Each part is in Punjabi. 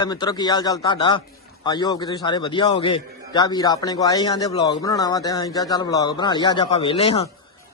ਤੇ ਮਿੱਤਰੋ, ਕੀ ਹਾਲ ਚਾਲ ਤੁਹਾਡਾ? ਆਈ ਹੋਪ ਕਿ ਤੁਸੀਂ ਸਾਰੇ ਵਧੀਆ ਹੋਗੇ ਤੇ ਵੀਰ ਆਪਣੇ ਕੋ ਆਏ ਹਾਂ ਤੇ ਵਲੌਗ ਬਣਾਉਣਾ ਵਾ ਤੇ ਅਸੀਂ ਕਿਹਾ ਚੱਲ ਵਲੌਗ ਬਣਾ ਲਈਏ, ਅੱਜ ਆਪਾਂ ਵਿਹਲੇ ਹਾਂ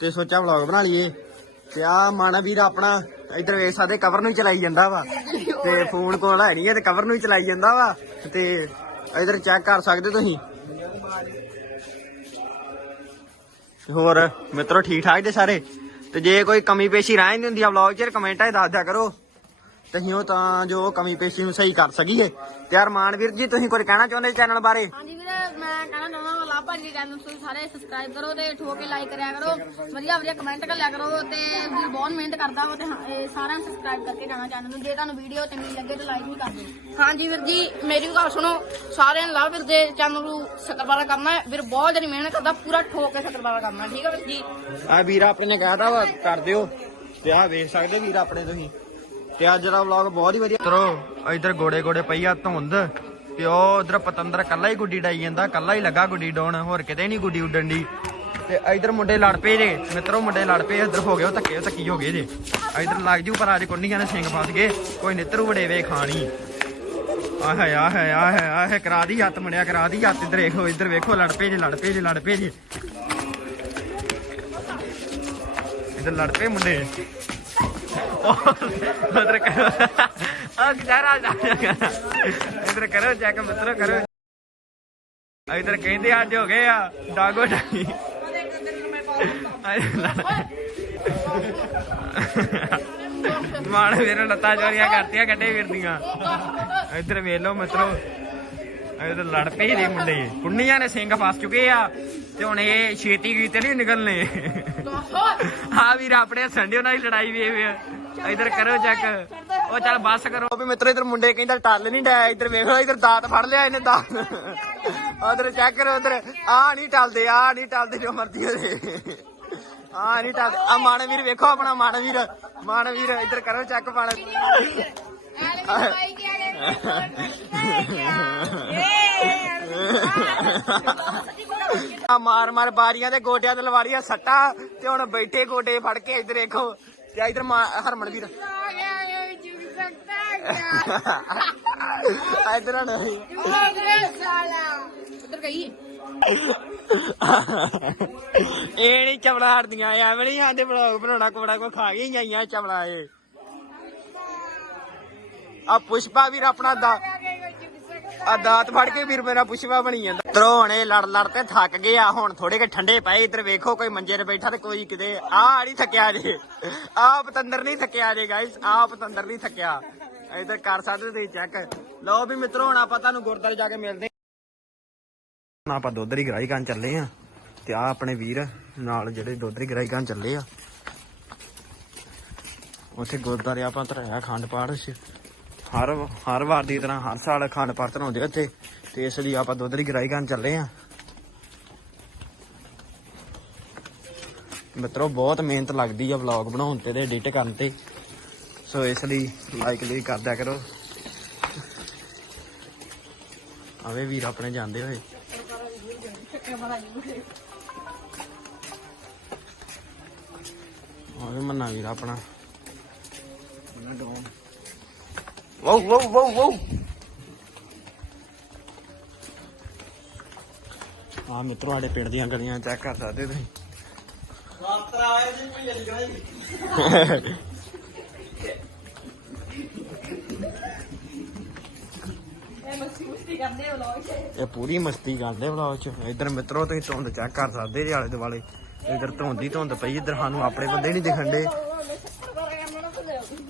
ਤੇ ਸੋਚਿਆ ਵਲੌਗ ਬਣਾ ਲਈਏ। ਤੇ ਆ ਮਾਣਾ ਵੀਰ ਆਪਣਾ ਇੱਧਰ ਵੇਖ ਸਕਦੇ ਕਵਰ ਨੂੰ ਹੀ ਚਲਾਈ ਜਾਂਦਾ ਵਾ। ਤੇ ਫੋਨ ਕੋਲ ਹੈ ਨਹੀਂ ਹੈ ਤੇ ਕਵਰ ਨੂੰ ਹੀ ਚਲਾਈ ਜਾਂਦਾ ਵਾ। ਤੇ ਇੱਧਰ ਚੈੱਕ ਕਰ ਸਕਦੇ ਤੁਸੀਂ? ਹੋਰ, ਮਿੱਤਰੋ ਠੀਕ ਠਾਕ ਜੇ ਸਾਰੇ? ਤੇ ਜੇ ਕੋਈ ਕਮੀ ਪੇਸ਼ੀ ਰਹਿ ਜਾਂਦੀ ਹੁੰਦੀ ਆ ਵਲੌਗ 'ਚ ਕਮੈਂਟਾਂ 'ਚ ਦੱਸ ਦਿਆ ਕਰੋ। ਤੇ ਅਸੀਂ ਉਹ ਤਾਂ ਜੋ ਕਮੀ ਪੇਸ਼ੀ ਨੂੰ ਸਹੀ ਕਰ ਸਕੀਏ। ਤੇ ਅਰਮਾਨ ਵੀਰ ਜੀ ਤੁਸੀਂ ਕੁਝ ਕਹਿਣਾ ਚਾਹੁੰਦੇ ਚੈਨਲ ਬਾਰੇ? ਹਾਂਜੀ ਵੀਰੇ ਮੈਂ ਕਹਿਣਾ ਚਾਹੁੰਦਾ ਲਾਭ ਭਾਜੀ ਚੈਨਲ ਨੂੰ ਸਾਰੇ ਸਬਸਕ੍ਰਾਈਬ ਕਰੋ ਤੇ ਠੋਕ ਕੇ ਲਾਈਕ ਕਰਿਆ ਕਰੋ। ਵਧੀਆ ਵਧੀਆ ਕਮੈਂਟ ਕਰਿਆ ਕਰੋ ਤੇ ਵੀਰ ਬਹੁਤ ਮਿਹਨਤ ਕਰਦਾ ਵਾ ਤੇ ਹਾਂ, ਇਹ ਸਾਰਿਆਂ ਨੂੰ ਸਬਸਕ੍ਰਾਈਬ ਕਰਕੇ ਜਾਣਾ ਚੈਨਲ ਨੂੰ। ਜੇ ਤੁਹਾਨੂੰ ਵੀਡੀਓ ਚੰਗੀ ਲੱਗੇ ਤਾਂ ਲਾਈਕ ਵੀ ਕਰ ਦਿਓ। ਹਾਂਜੀ ਵੀਰ ਜੀ ਮੇਰੀ ਵੀ ਗੱਲ ਸੁਣੋ ਸਾਰਿਆਂ ਨੇ ਲਾਭ ਵੀਰ ਦੇ ਚੈਨਲ ਨੂੰ ਸਬਸਕ੍ਰਾਈਬ ਕਰਨਾ ਹੈ। ਵੀਰ ਬਹੁਤ ਜ਼ਿਆਦਾ ਮਿਹਨਤ ਕਰਦਾ ਪੂਰਾ ਠੋਕ ਕੇ ਸਬਸਕ੍ਰਾਈਬ ਕਰਨਾ ਠੀਕ ਹੈ ਵੀਰ ਜੀ? ਆ ਵੀਰ ਆਪਣੇ ਨੇ ਕਹਿਤਾ ਵਾ ਕਰ ਦਿਓ। ਤੇ ਆ ਵੇਖ ਸਕਦੇ ਵੀਰ ਆਪਣੇ ਤੁਸੀਂ। ਤੇ ਅੱਜ ਦਾ ਵਲੌਗ ਬਹੁਤ ਹੀ ਵਧੀਆ। ਤਰੋ ਇਧਰ ਗੋੜੇ ਗੋੜੇ ਪਈ ਆ ਧੁੰਦ, ਤੇ ਉਹ ਇਧਰ ਪਤੰਦਰ ਕੱਲਾ ਹੀ ਗੁੱਡੀ ਡਾਈ ਜਾਂਦਾ ਕੱਲਾ ਹੀ ਲੱਗਾ ਗੁੱਡੀ ਡਾਉਣ, ਹੋਰ ਕਿਤੇ ਨਹੀਂ ਗੁੱਡੀ ਉੱਡਣ ਦੀ। ਤੇ ਇਧਰ ਮੁੰਡੇ ਲੜ ਪਏ ਜੇ, ਮਿੱਤਰੋ, ਮੁੰਡੇ ਲੜ ਪਏ, ਇਧਰ ਹੋ ਗਏ ਉਹ ਧੱਕੇ ਧੱਕੀ ਹੋ ਗਏ ਜੇ। ਇਧਰ ਲੱਗ ਜੂ ਪਰ ਅੱਜ ਕੁੰਡੀਆਂ ਨੇ ਸਿੰਘ ਫਸ ਗਏ, ਕੋਈ ਨਿੱਤਰੂ ਵੜੇਵੇ ਖਾਣੀ। ਆਹ ਹੈ ਆਹ ਹੈ ਆਹ ਹੈ ਆਹ ਹੈ, ਕਰਾ ਦੀ ਹੱਥ ਮੁੰਡਿਆ, ਕਰਾ ਦੀ ਹੱਥ ਇਧਰ ਵੇਖੋ ਇਧਰ ਵੇਖੋ, ਲੜ ਪਏ ਜੇ, ਲੜ ਪਏ ਜੇ, ਲੜ ਪਏ ਜੇ। ਇਧਰ ਲੜ ਪਏ ਮੁੰਡੇ। ਉਧਰ ਕਰੋ ਆ ਗਿਆਰਾ ਇਧਰ ਕਰੋ ਚੈੱਕ ਮਿੱਤਰੋ ਕਰੋ ਇਧਰ ਕਹਿੰਦੇ ਅੱਜ ਹੋ ਗਏ ਆ ਡਾਗੋ ਡਾਈ ਮਾਣ ਵੀਰ ਲੱਤਾਂ ਚੋਰੀਆਂ ਕਰਤੀਆਂ ਕੱਢੇ ਫਿਰਦੀਆਂ ਇਧਰ ਵੇਖ ਲਓ ਮਿੱਤਰੋ ਇਧਰ ਲੜ ਪਏ ਦੇ ਮੁੰਡੇ ਕੁੰਨੀਆਂ ਨੇ ਸਿੰਘ ਫਸ ਚੁੱਕੇ ਆ ਤੇ ਹੁਣ ਇਹ ਛੇਤੀ ਕੀਤੇ ਨਹੀਂ ਨਿਕਲਨੇ ਆ ਵੀਰ ਆਪਣੇ ਸੰਡੇ ਨਾਲ ਹੀ ਲੜਾਈ ਵੇ ਵੇ ਇਧਰ ਕਰੋ ਚੈੱਕ ਉਹ ਚੱਲ ਬੱਸ ਕਰੋ ਵੀ ਮਿੱਤਰੋ ਇਧਰ ਮੁੰਡੇ ਕਹਿੰਦਾ ਟੱਲ ਨਹੀਂ ਡਿਆ ਇਧਰ ਵੇਖ ਇਧਰ ਦਾਤ ਫੜ ਲਿਆ ਇਹਨੇ ਦਾਤ ਉਧਰ ਚੈੱਕ ਕਰੋ ਉਧਰ ਆ ਨਹੀਂ ਟਲਦੇ ਆ ਨਹੀਂ ਟਲਦੇ ਜੋ ਮਰਜ਼ੀ ਹੋਵੇ ਆ ਨਹੀਂ ਟਲਦੇ ਆ ਮਾਨਵੀਰ ਵੇਖੋ ਆਪਣਾ ਮਾਨਵੀਰ ਮਾਨਵੀਰ ਇਧਰ ਕਰੋ ਚੈੱਕ ਪਾਣ ਆ ਮਾਰ ਮਾਰ ਬਾਰੀਆਂ ਤੇ ਗੋਡਿਆਂ ਤੇ ਲਵਾਰੀਆਂ ਸੱਟਾ ਤੇ ਹੁਣ ਬੈਠੇ ਗੋਡੇ ਫੜ ਕੇ ਇਧਰ ਦੇਖੋ ਤੇ ਇਧਰ ਹਰਮਨ ਵੀਰ। ਇਧਰ ਨਹੀਂ ਉਧਰ ਗਈ। ਇਹ ਨਹੀਂ ਚਵੜਾ ਹਟਦੀਆਂ ਐਵੇਂ ਨਹੀਂ ਆਂਦੇ ਬਲੌਗ ਬਣਾਉਣਾ ਕੋੜਾ ਕੋ ਖਾ ਗਈ ਆਈਆਂ ਚਵੜਾ ਇਹ। ਆ ਪੁਸ਼ਪਾ ਵੀਰ ਆਪਣਾ ਦਾ ਆ ਦਾਤ ਫੜ ਕੇ ਵੀਰ ਮੇਰਾ ਪੁਸ਼ਪਾ ਬਣੀ ਜਾਂਦਾ। ਤਰੋਣੇ ਲੜ ਲੜ ਤੇ ਥੱਕ ਗਏ ਆ ਹੁਣ ਥੋੜੇ ਕੇ ਠੰਡੇ ਪਏ, ਇੱਧਰ ਵੇਖੋ ਕੋਈ ਮੰਜੇ ਤੇ ਬੈਠਾ ਤੇ ਕੋਈ ਕਿਤੇ, ਆ ਨਹੀਂ ਥੱਕਿਆ ਜੇ। ਆ ਪਤੰਦਰ ਨਹੀਂ ਥੱਕਿਆ ਜੇ ਗਾਇਸ ਆ ਪਤੰਦਰ ਨਹੀਂ ਥੱਕਿਆ। ਇੱਧਰ ਕਰ ਸਕਦੇ ਤੁਸੀਂ ਚੈੱਕ ਲਓ ਵੀ ਮਿੱਤਰੋ, ਹੁਣ ਆਪਾਂ ਤੁਹਾਨੂੰ ਗੁਰਦਾਰੇ ਜਾ ਕੇ ਮਿਲਦੇ ਹੁਣ ਆਪਾਂ ਦੋਧਰੀ ਗਰਾਈ ਕਰਨ ਚੱਲੇ ਆ ਤੇ ਆ ਆਪਣੇ ਵੀਰ ਨਾਲ ਜਿਹੜੇ ਦੋਧਰੀ ਗਰਾਈ ਕਰਨ ਚੱਲੇ ਆ। ਉੱਥੇ ਗੁਰਦਾਰੇ ਆਪਾਂ ਧਰਾਇਆ ਖੰਡ ਪਾਠ। ਹਰ ਹਰ ਵਾਰ ਦੀ ਤਰ੍ਹਾਂ ਹਰ ਸਾਲ ਖੰਡ ਪਾਠ ਧਰਾਉਂਦੇ ਉੱਥੇ ਤੇ ਇਸ ਲਈ ਆਪਾਂ ਦੋਧਰੀ ਗਰਾਈ ਕਰਨ ਚੱਲੇ ਆ। ਮਿੱਤਰੋ, ਬਹੁਤ ਮਿਹਨਤ ਲੱਗਦੀ ਆ ਵਲੌਗ ਬਣਾਉਣ ਤੇ ਤੇ ਐਡਿਟ ਕਰਨ ਤੇ। ਸੋ ਇਸ ਲਈ ਲਾਈਕ ਲਈ ਕਰ ਕਰੋ। ਆਵੇ ਵੀਰ ਆਪਣੇ ਜਾਂਦੇ ਹੋਏ। ਆਵੇ ਮੰਨਾ ਵੀਰ ਆਪਣਾ। ਵਾਓ ਵਾਓ ਵਾਓ ਵਾਓ ਆ ਮਿੱਤਰੋ ਸਾਡੇ ਪਿੰਡ ਦੀਆਂ ਗਲੀਆਂ ਚੈੱਕ ਕਰ ਸਕਦੇ ਤੁਸੀਂ। ਇਹ ਪੂਰੀ ਮਸਤੀ ਕਰਦੇ ਵਲੌਗ ਚ। ਇਧਰ ਮਿੱਤਰੋ ਤੁਸੀਂ ਧੁੰਦ ਚੈੱਕ ਕਰ ਸਕਦੇ ਜੇ ਆਲੇ ਦੁਆਲੇ ਇਧਰ ਧੁੰਦ ਹੀ ਧੁੰਦ ਪਈ ਇਧਰ ਸਾਨੂੰ ਆਪਣੇ ਬੰਦੇ ਨਹੀਂ ਦਿਖਣ ਦੇ।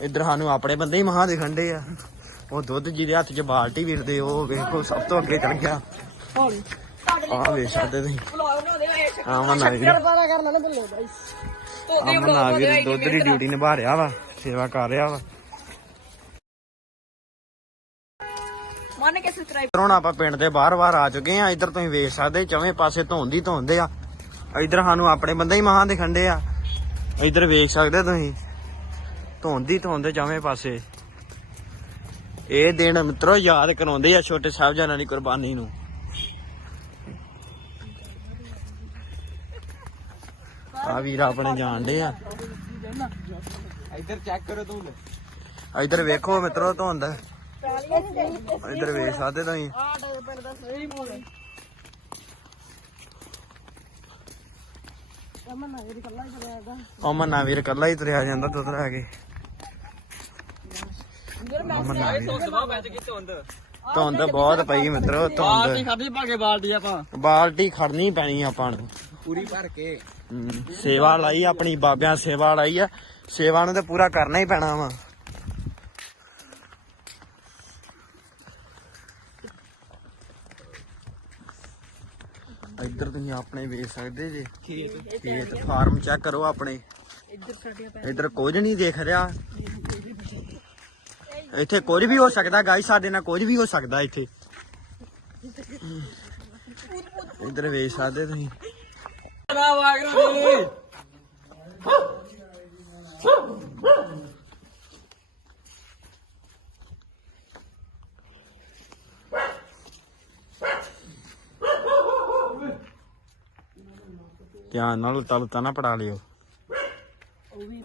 ਇਧਰ ਸਾਨੂੰ ਆਪਣੇ ਬੰਦੇ ਹੀ ਮਹਾ ਦਿਖਣ ਦੇ ਆ। ਉਹ ਦੁੱਧ ਜਿਹਦੇ ਹੱਥ 'ਚ ਬਾਲਟੀ ਵੀਰਦੇ ਉਹ ਵੇਖੋ ਸਭ ਤੋਂ ਅੱਗੇ ਚੜ ਗਿਆ। ਆ ਵੇਖ ਸਕਦੇ ਤੁਸੀਂ। ਆ ਮਨਾ ਵੀਰ ਆ ਵੀਰ ਦੁੱਧ ਦੀ ਡਿਊਟੀ ਨਿਭਾ ਰਿਹਾ ਵਾ ਸੇਵਾ ਕਰ ਰਿਹਾ ਵਾ। ਮਨ ਕੇ ਸਬਸਕ੍ਰਾਈਬ ਹੁਣ ਆਪਾਂ ਪਿੰਡ ਦੇ ਬਾਹਰ-ਬਾਹਰ ਆ ਚੁੱਕੇ ਆ ਇੱਧਰ ਤੁਸੀਂ ਵੇਖ ਸਕਦੇ ਚਵੇਂ ਪਾਸੇ ਧੁੰਦ ਧੁੰਦ ਆ। ਇੱਧਰ ਸਾਨੂੰ ਆਪਣੇ ਬੰਦੇ ਹੀ ਮਹਾਂ ਦਿਖੰਡੇ ਆ। ਇੱਧਰ ਵੇਖ ਸਕਦੇ ਤੁਸੀਂ। ਧੁੰਦ ਹੀ ਧੁੰਦ ਚਵੇਂ ਪਾਸੇ। ਇਹ ਦਿਨ ਮਿੱਤਰੋ ਯਾਦ ਕਰਾਉਂਦੇ ਆ ਛੋਟੇ ਸਾਹਿਬਜ਼ਾਦਿਆਂ ਦੀ ਕੁਰਬਾਨੀ ਨੂੰ। ਆ ਵੀਰ ਆਪਣੇ ਜਾਣਦੇ ਆ। ਇੱਧਰ ਚੈੱਕ ਕਰੋ ਤੂੰ। ਇੱਧਰ ਵੇਖੋ ਮਿੱਤਰੋ ਧੁੰਦ। ਇੱਧਰ ਵੇਖ ਸਕਦੇ ਤੁਸੀਂ। ਆਹ ਡੇ ਪਿੰਡ ਦਾ ਸਹੀ ਬੋਲੇ ਅਮਨ ਨਾ ਕੱਲਾ ਹੀ ਅਮਨ ਵੀਰ ਕੱਲਾ ਹੀ ਤੁਰਿਆ ਜਾਂਦਾ ਦੁੱਧ ਲੈ ਕੇ। ਅਮਨ ਧੁੰਦ ਬਹੁਤ ਪਈ ਮਿੱਤਰੋ ਧੁੰਦ। ਖਾਦੀ ਪਾ ਕੇ ਬਾਲਟੀ ਆਪਾਂ। ਬਾਲਟੀ ਖੜਨੀ ਪੈਣੀ ਆਪਾਂ ਨੂੰ। ਪੂਰੀ ਭਰ ਕੇ। ਸੇਵਾ ਲਾਈ ਆਪਣੀ ਬਾਬਿਆਂ ਸੇਵਾ ਲਾਈ ਆ। ਸੇਵਾ ਨੂੰ ਤੇ ਪੂਰਾ ਕਰਨਾ ਹੀ ਪੈਣਾ ਵਾ। ਇੱਧਰ ਤੁਸੀਂ ਆਪਣੇ ਵੇਖ ਸਕਦੇ ਜੇ। ਖੇਤ। ਫਾਰਮ ਚੈੱਕ ਕਰੋ ਆਪਣੇ। ਇੱਧਰ ਸਾਡੀਆਂ ਇੱਧਰ ਕੁਝ ਨਹੀਂ ਦੇਖ ਰਿਹਾ। ਇੱਥੇ ਕੁਝ ਵੀ ਹੋ ਸਕਦਾ, ਗਾਈ ਸਾਡੇ ਨਾਲ ਕੁਝ ਵੀ ਹੋ ਸਕਦਾ ਇੱਥੇ। ਇੱਧਰ ਵੇਖ ਸਕਦੇ ਤੁਸੀਂ। ਨਾ ਵਾਗਰੂ ਜੀ ਧਿਆਨ ਨਾਲ ਉਲਟਾ ਨਾ ਪੜਾ ਲਿਓ। ਉਹ ਵੀ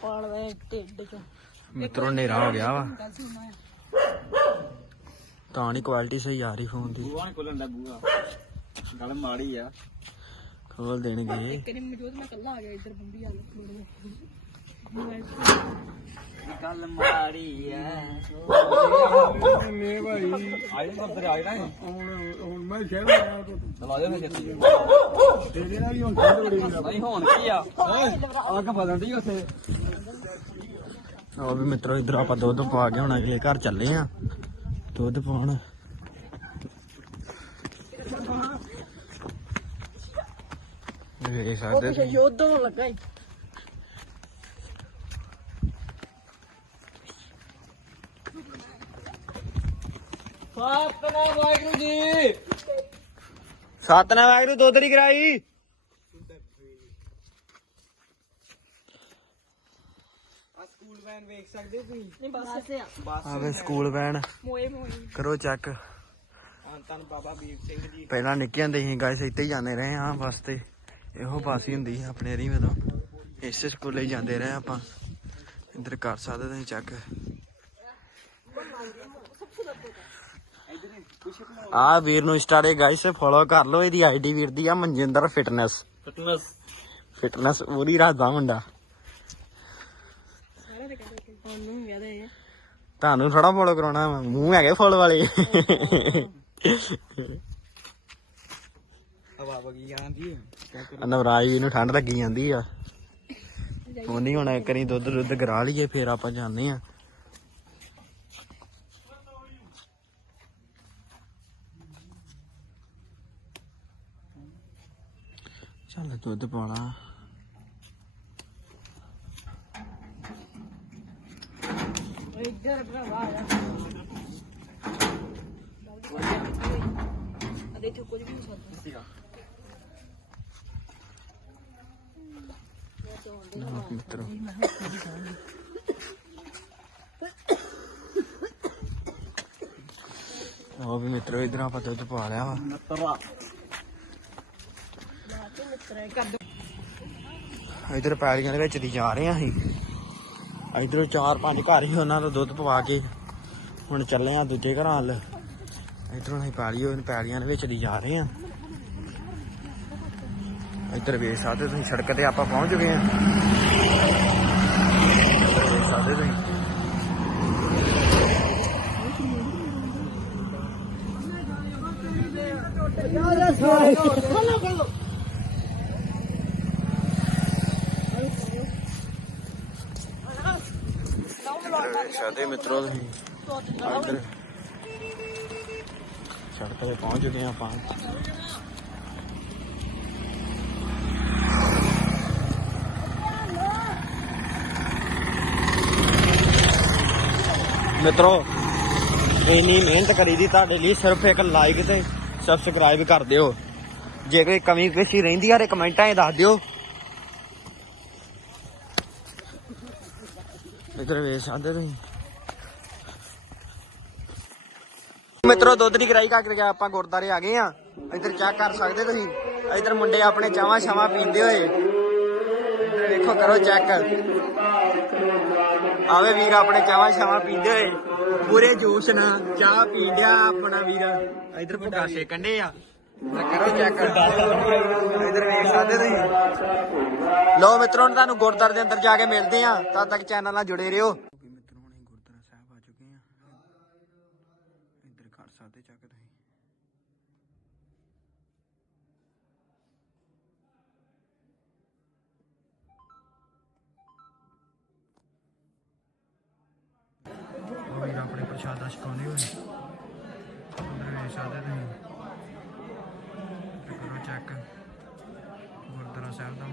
ਪਾੜਦਾ ਢਿੱਡ ਚ ਮਿੱਤਰੋ ਹਨੇਰਾ ਹੋ ਗਿਆ ਵਾ। ਗੱਲ ਸੁਣਾ ਤਾਂ ਨਹੀਂ ਕੁਆਲਿਟੀ ਸਹੀ ਆ ਰਹੀ ਫੋਨ ਦੀ। ਬੂਆ ਨਹੀਂ ਖੋਲਣ ਦਾ ਬੂਆ ਗੱਲ ਮਾੜੀ ਆ। ਖੋਲ ਦੇਣਗੇ। ਕਿਨੇ ਮੌਜੂਦ ਮੈਂ ਕੱਲਾ ਆ ਗਿਆ ਇੱਧਰ ਬੰਬੀ ਵਾਲ। ਗੱਲ ਮਾੜੀ ਆ ਮੇ ਭਾਈ ਆਈ ਨਾ ਉੱਧਰ ਆਈ ਨਾ ਹੁਣ ਹੁਣ ਮੈਂ ਸ਼ਹਿਰ ਆਇਆ ਚਲਾ ਦੇ ਮੈਂ ਛੇਤੀ ਤੇਰੇ ਨਾਲ ਵੀ ਹੁਣ ਠੰਡ ਬੜੀ ਹੋਈ ਨਹੀਂ ਹੁਣ ਕੀ ਆ? ਅੱਗ ਬਦਲ ਦੀ ਉੱਥੇ। ਉਹ ਵੀ ਮਿੱਤਰੋ ਇਧਰ ਆਪਾਂ ਦੁੱਧ ਪਾ ਕੇ ਹੁਣ ਅਗਲੇ ਘਰ ਚੱਲੇ ਆ। ਦੁੱਧ ਪਾਉਣ। ਸਕਦੇ ਤੁਸੀਂ। ਯੋਧਾ ਲੱਗਾ। ਸਤਨਾਮ ਵਾਹਿਗੁਰੂ ਜੀ। ਸਤਨਾਮ ਵਾਹਿਗੁਰੂ ਦੁੱਧ ਦੀ ਕਰਾਈ? ਆ ਸਕੂਲ ਵੈਨ ਵੇਖ ਸਕਦੇ ਤੁਸੀਂ? ਨਹੀਂ ਬਸ ਆ। ਆਵੇ ਸਕੂਲ ਵੈਨ। ਮੋਏ ਮੋਏ। ਕਰੋ ਚੈੱਕ। ਅੰਤਨ ਬਾਬਾ ਵੀਰ ਸਿੰਘ ਜੀ ਪਹਿਲਾਂ ਨਿੱਕੇ ਹੁੰਦੇ ਸੀ ਗਾਇਸ ਇੱਥੇ ਹੀ ਜਾਂਦੇ ਰਹੇ ਆ ਬੱਸ ਤੇ। ਇਹੋ ਬੱਸ ਹੀ ਹੁੰਦੀ ਸੀ ਆਪਣੇ ਰੀ ਵੱਲੋਂ ਇਸੇ ਸਕੂਲੇ ਹੀ ਜਾਂਦੇ ਰਹੇ ਆਪਾਂ। ਇੱਧਰ ਕਰ ਸਕਦੇ ਤੁਸੀਂ ਚੈੱਕ। ਆ ਵੀਰ ਨੂੰ ਇੰਸਟਾ ਤੇ ਗਾਇਸ ਫੋਲੋ ਕਰ ਲਓ ਇਹਦੀ ਆਈਡੀ ਵੀਰ ਦੀ ਆ ਮਨਜਿੰਦਰ ਫਿਟਨੈਸ ਫਿਟਨੈਸ ਫਿਟਨੈਸ ਪੂਰੀ ਰੱਖਦਾ ਮੁੰਡਾ। ਤੁਹਾਨੂੰ ਥੋੜਾ ਫੋਲੋ ਕਰਾਉਣਾ ਮੂੰਹ ਹੈਗੇ ਫੋਲੋ ਵਾਲੇ। ਹਵਾ ਬਗੀ ਜਾਂਦੀ ਨਵਰਾਜ ਜੀ ਨੂੰ ਠੰਡ ਲੱਗੀ ਜਾਂਦੀ ਆ। ਉਹ ਨਹੀਂ ਹੁਣ ਕਰੀ ਦੁੱਧ ਦੁੱਧ ਗਰਾ ਲਈਏ ਫੇਰ ਆਪਾਂ ਜਾਂਦੇ ਆ। ਚੱਲ ਦੁੱਧ ਪਾਣਾ ਇੱਧਰ ਭਰਾਵਾ ਆ ਜਾ ਅਦੇ ਇੱਥੇ ਕੁਝ ਵੀ ਨਹੀਂ ਸਕਦਾ ਮਿੱਤਰੋ ਉਹ ਵੀ ਮਿੱਤਰੋ ਇਧਰ ਆਪਾਂ ਦੁੱਧ ਪਾ ਲਿਆ ਵਾ ਨਤਰਾ ਇਧਰ ਪੈਲੀਆਂ ਦੇ ਵਿੱਚ ਦੀ ਜਾ ਰਹੇ ਆ ਅਸੀਂ। ਇਧਰੋਂ ਚਾਰ ਪੰਜ ਘਰ ਹੀ ਉਹਨਾਂ ਦਾ ਦੁੱਧ ਪਵਾ ਕੇ ਹੁਣ ਚੱਲੇ ਆ ਦੂਜੇ ਘਰਾਂ ਵੱਲ। ਇਧਰੋਂ ਅਸੀਂ ਪੈਲੀ ਹੋਏ ਪੈਲੀਆਂ ਦੇ ਵਿੱਚ ਦੀ ਜਾ ਰਹੇ ਆ ਇਧਰ ਵੇਖ ਸਕਦੇ ਤੁਸੀਂ, ਸੜਕ ਤੇ ਆਪਾਂ ਪਹੁੰਚ ਗਏ ਆ ਵੇਖ ਸਕਦੇ ਤੁਸੀਂ। ਇੱਧਰ ਵੇਖ ਸਕਦੇ ਮਿੱਤਰੋ ਤੁਸੀਂ ਇੱਧਰ। ਸੜਕ ਤੇ ਪਹੁੰਚ ਗਏ ਆ ਆਪਾਂ। ਮਿੱਤਰੋ ਇੰਨੀ ਮਿਹਨਤ ਕਰੀ ਦੀ ਤੁਹਾਡੇ ਲਈ ਸਿਰਫ ਇੱਕ ਲਾਈਕ ਤੇ ਸਬਸਕ੍ਰਾਈਬ ਕਰ ਦਿਓ। ਜੇ ਕੋਈ ਕਮੀ ਪੇਸ਼ੀ ਰਹਿੰਦੀ ਆ ਤੇ ਕਮੈਂਟਾਂ 'ਚ ਦੱਸ ਦਿਓ। ਇਧਰ ਵੇਖ ਸਕਦੇ ਤੁਸੀਂ। ਮਿੱਤਰੋ ਦੁੱਧ ਦੀ ਕਰਾਈ ਕਰਕੇ ਆਪਾਂ ਗੁਰਦਾਰੇ ਆ ਗਏ ਆ, ਇੱਧਰ ਚੈੱਕ ਕਰ ਸਕਦੇ ਤੁਸੀਂ। ਇੱਧਰ ਮੁੰਡੇ ਆਪਣੇ ਚਾਵਾਂ ਛਾਵਾਂ ਪੀਂਦੇ ਹੋਏ। ਇੱਧਰ ਵੇਖੋ, ਕਰੋ ਚੈੱਕ ਆਵੇ ਵੀਰ ਆਪਣੇ ਚਾਵਾਂ ਛਾਵਾਂ ਪੀਂਦੇ ਹੋਏ। ਪੂਰੇ ਜੋਸ਼ ਨਾਲ ਚਾਹ ਪੀਂਦਿਆ ਆਪਣਾ ਵੀਰ। ਇਧਰ ਭੁੱਗਾ ਸੇਕਣ ਦੇ ਆ। ਕਰੋ ਚੈੱਕ ਇਧਰ ਵੇਖ ਸਕਦੇ ਤੁਸੀਂ? ਲੋ ਮਿੱਤਰੋ ਤੁਹਾਨੂੰ ਗੁਰਦੁਆਰੇ ਦੇ ਅੰਦਰ ਜਾ ਕੇ ਮਿਲਦੇ ਆ ਤਦ ਤੱਕ ਚੈਨਲ ਨਾਲ ਜੁੜੇ ਰਹੋ। ਮਿੱਤਰੋ ਹੁਣੇ ਗੁਰਦੁਆਰਾ ਸਾਹਿਬ ਆ ਚੁੱਕੇ ਆ ਇੱਧਰ ਖੜ ਸਕਦੇ ਚੱਕ ਤੁਸੀਂ। ਆਪਣੇ ਪ੍ਰਸ਼ਾਦਾ ਛਕਾਉਂਦੇ ਹੋਏ। ਉਧਰ ਵੇਖ ਸਕਦੇ ਤੁਸੀਂ। ਤੇ ਕਰੋ ਚੈੱਕ ਗੁਰਦੁਆਰਾ ਸਾਹਿਬ ਦਾ ਮਾਹੌਲ